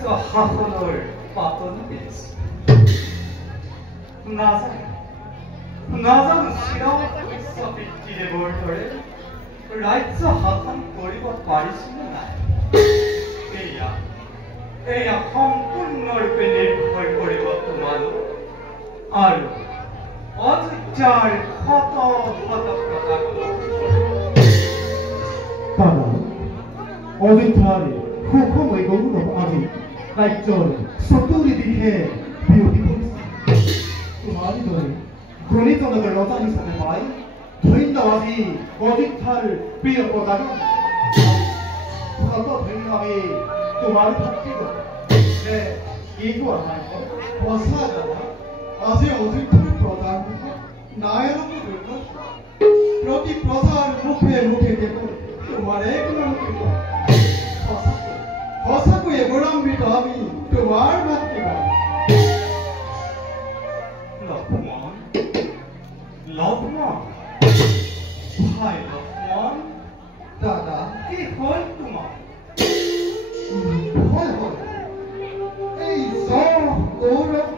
শাসনৰ পাতন পেলাইছে নাজানো চিৰাং উচ্চ পিতৃদেৱৰ দৰে ৰাজ্য শাসন কৰিব পাৰিছোনে নাই এয়া সম্পূৰ্ণৰূপে নিৰ্ভৰ কৰিব তোমালোক আৰু অযোধ্যাৰ শত শত প্ৰকাশ অযোধ্যাৰে সুখময় গৌৰৱ আজি ৰাজ্যৰ চতুৰ্দিশে বিয়পি পৰিছে তোমাৰ দৰে গুণিতনগৰ ৰজা হিচাপে পাই ধন্য আজি অযোধ্যাৰ প্ৰিয় প্ৰজাজন ধন্য আমি তোমাৰ ভাতৃগত এইটো আমাৰ সঁচা দাদা আজি অযোধ্যাৰ প্ৰজাৰ নায়ক প্ৰতি প্ৰজাৰ মুখে মুখে দেখোন তোমাৰ এক সঁচাকৈয়ে গৌৰৱান্বিত আমি তোমাৰ ভাতৃগত লক্ষ্মণ ভাই লক্ষ্মণ দাদা কি হ'ল তোমাৰ হয় হয় এই যশ গৌৰৱ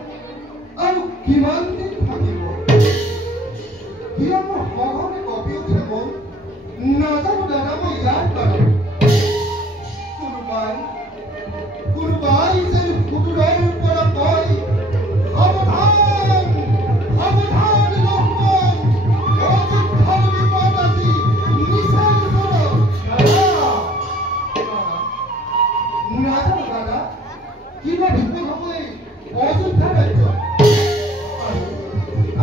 আৰু কিমান দিন থাকিব কিয় মোৰ সঘনে কঁপি উঠে মন নাজানো দাদা মই ইয়াৰ কাৰণ কোনোবাই যেন সুদূৰৰ পৰা কয় সাৱধান সাৱধান লক্ষ্মণ অযোধ্যাৰ বিপদ আজি নিচাৰ ওচৰত নাজানো দাদা কিবা বিপদ হ'বই অযোধ্যা ৰাজ্য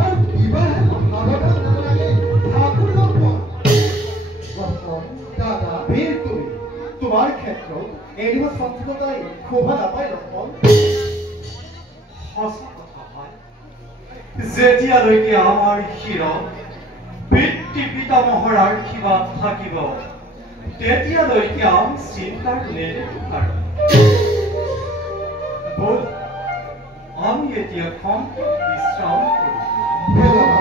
আৰু কিবাহে সাৱধান নালাগে ঠাকুৰ লক্ষ্মণ দাদা ভিৰ তুমি তোমাৰ ক্ষেত্ৰত এৰিব সঞ্চিতাই শোভা নাপায় লক্ষ্মণ সঁচা কথা হয় যেতিয়ালৈকে আমাৰ শিৰত পিতৃ পিতামহৰ আশীৰ্বাদ থাকিব তেতিয়ালৈকে আমি চিন্তাৰ নেদেখো বল আমি এতিয়া সম্পূৰ্ণ বিশ্ৰাম কৰোঁ